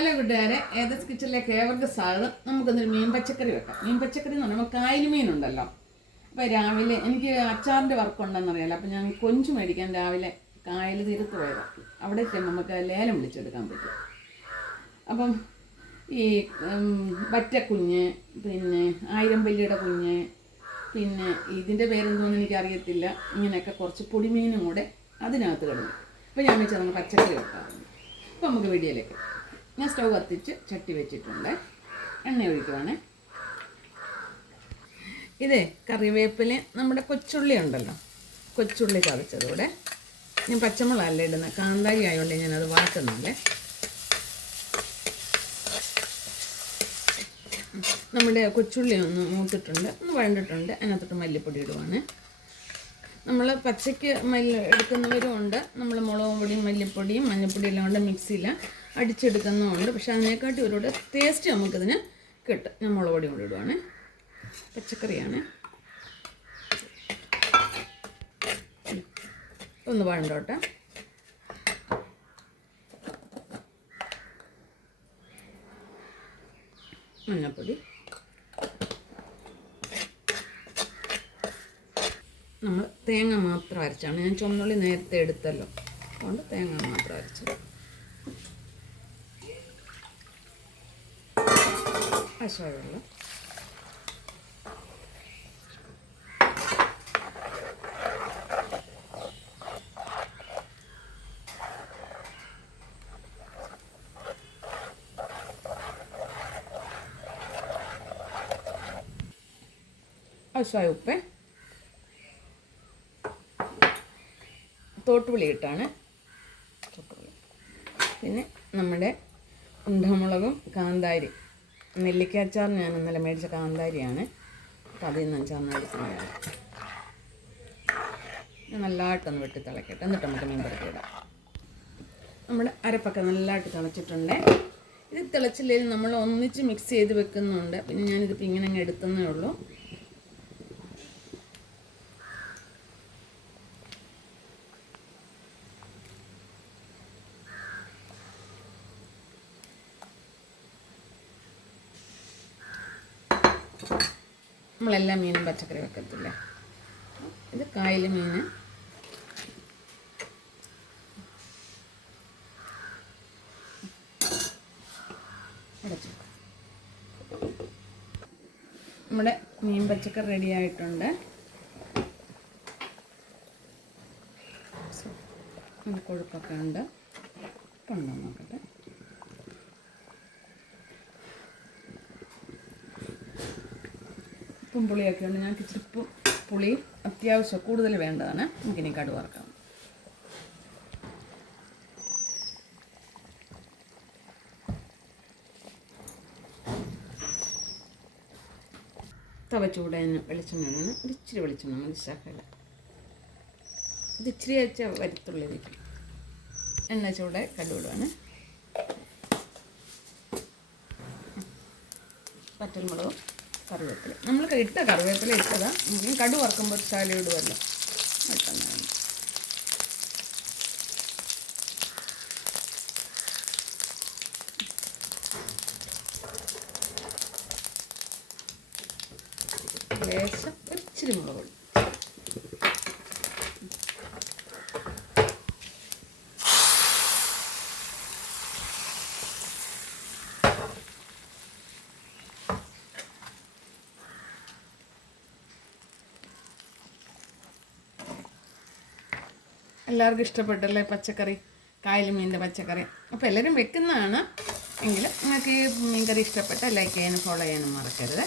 Hello കൂട്ടുകാരെ, ഏതസ് കിച്ചണിലേക്ക് ഏവർക്ക് സ്വാഗതം. നമുക്കൊന്നൊരു മീൻ പച്ചക്കറി വെക്കാം. മീൻ പച്ചക്കറി എന്ന് പറയുമ്പോൾ കായൽ മീനുണ്ടല്ലോ. അപ്പോൾ രാവിലെ എനിക്ക് അച്ചാറിൻ്റെ വർക്ക് ഉണ്ടെന്നറിയാലോ. അപ്പോൾ ഞാൻ കൊഞ്ച് മേടിക്കാൻ രാവിലെ കായൽ തീരത്ത് പോയത്. അവിടെ ചെന്ന് നമുക്ക് ലേലം വിളിച്ചെടുക്കാൻ പറ്റും. അപ്പം ഈ വറ്റക്കുഞ്ഞ്, പിന്നെ ആയിരമ്പല്ലിയുടെ കുഞ്ഞ്, പിന്നെ ഇതിൻ്റെ പേരെന്തോന്നും എനിക്കറിയത്തില്ല, ഇങ്ങനെയൊക്കെ കുറച്ച് പൊടിമീനും കൂടെ അതിനകത്ത് കിടന്നു. അപ്പോൾ ഞാൻ വെച്ചാൽ നമുക്ക് പച്ചക്കറി വെക്കാറുണ്ട്. അപ്പോൾ നമുക്ക് വീഡിയോയിലേക്ക്. ഞാൻ സ്റ്റൗ കത്തിച്ച് ചട്ടി വെച്ചിട്ടുണ്ട്. എണ്ണ ഒഴിക്കുവാണ്. ഇതേ കറിവേപ്പില, നമ്മുടെ കൊച്ചുള്ളി ഉണ്ടല്ലോ, കൊച്ചുള്ളി ചതച്ചതൂടെ. ഞാൻ പച്ചമുളകല്ല ഇടുന്നത്, കാന്താരി ആയതുകൊണ്ട് ഞാനത് വാട്ടുന്നില്ലേ. നമ്മുടെ കൊച്ചുള്ളി ഒന്ന് മൂത്തിട്ടുണ്ട്, ഒന്ന് വഴണ്ടിട്ടുണ്ട്. അതിനകത്തോട്ട് മല്ലിപ്പൊടി ഇടുവാണ്. നമ്മൾ പച്ചയ്ക്ക് എടുക്കുന്നവരും ഉണ്ട്, നമ്മൾ മുളകും പൊടിയും മല്ലിപ്പൊടിയും മഞ്ഞൾപ്പൊടിയും എല്ലാം കൊണ്ട് മിക്സിയിൽ അടിച്ചെടുക്കുന്നതുണ്ട്. പക്ഷെ അതിനെക്കാട്ടി ഒരുപാട് ടേസ്റ്റ് നമുക്കിതിന് കിട്ടും. ഞാൻ മുളക് പൊടി കൊണ്ട് ഇടുവാണ്. പച്ചക്കറിയാണ്. ഒന്ന് വഴണ്ടോട്ടെ. മഞ്ഞൾപ്പൊടി, നമ്മൾ തേങ്ങ മാത്രം അരച്ചാണ്. ഞാൻ ചുമന്നുള്ളി നേരത്തെ എടുത്തല്ലോ, അതുകൊണ്ട് തേങ്ങ മാത്രം അരച്ചത്. പശവെള്ളം, ആവശ്യമായ ഉപ്പ്, തോട്ടുപുളി ഇട്ടാണ്. പിന്നെ നമ്മുടെ ഉണ്ടമുളകും കാന്താരി, നെല്ലിക്ക അച്ചാറിന് ഞാൻ ഇന്നലെ മേടിച്ച കാന്താരിയാണ്. അപ്പം അതിൽ നിന്ന് അച്ചാറിന് എടുക്കുന്നതാണ്. നല്ലതായിട്ടൊന്ന് വെട്ടി തിളക്കട്ടെ, എന്നിട്ട് നമുക്ക് മീൻ പുറത്തിടാം. നമ്മുടെ അരപ്പൊക്കെ നല്ലതായിട്ട് തിളച്ചിട്ടുണ്ട്. ഇത് തിളച്ചില്ലെങ്കിൽ നമ്മൾ ഒന്നിച്ച് മിക്സ് ചെയ്ത് വെക്കുന്നുണ്ട്. പിന്നെ ഞാനിതിപ്പോൾ ഇങ്ങനെ അങ്ങ് എടുത്തന്നേ ഉള്ളൂ. നമ്മളെല്ലാം മീനും പച്ചക്കറി വെക്കത്തില്ല. ഇത് കായൽ മീൻ. അടച്ചു. നമ്മുടെ മീൻ പച്ചക്കറി റെഡി ആയിട്ടുണ്ട്. കൊഴുപ്പൊക്കെ ഉണ്ട്. ഉണ്ടോ നോക്കട്ടെ. ഉപ്പും പുളിയൊക്കെ ഉണ്ട്. ഞങ്ങൾക്ക് ഇച്ചിരി പുളി അത്യാവശ്യം കൂടുതൽ വേണ്ടതാണ്. നമുക്കിനി കടുക് വറക്കാം. തവ ചൂടാൻ വെളിച്ചെണ്ണ വേണം. ഇച്ചിരി വെളിച്ചെണ്ണ മതി, ശകല. ഇത് ഇച്ചിരി വെച്ചാൽ വരത്തുള്ളി വയ്ക്കും. എണ്ണ ചൂടെ കടുകിടുവാണ്. പച്ചമുളകും കറിവേപ്പില, നമ്മൾ ഇട്ട കറിവേപ്പില ഇട്ടതാണ്. കടു വറക്കുമ്പോൾ ശകലം ഇടുമല്ലോ, പെട്ടെന്നാണ്. ലേശം ഇച്ചിരി മുളക് പൊടി. എല്ലാവർക്കും ഇഷ്ടപ്പെട്ടല്ലേ പച്ചക്കറി, കായൽ മീനിൻ്റെ പച്ചക്കറി? അപ്പോൾ എല്ലാവരും വെക്കുന്നതാണ്. എങ്കിലും നിങ്ങൾക്ക് ഈ മീൻകറി ഇഷ്ടപ്പെട്ടാൽ ലൈക്ക് ചെയ്യാനും ഫോളോ ചെയ്യാനും മറക്കരുത്.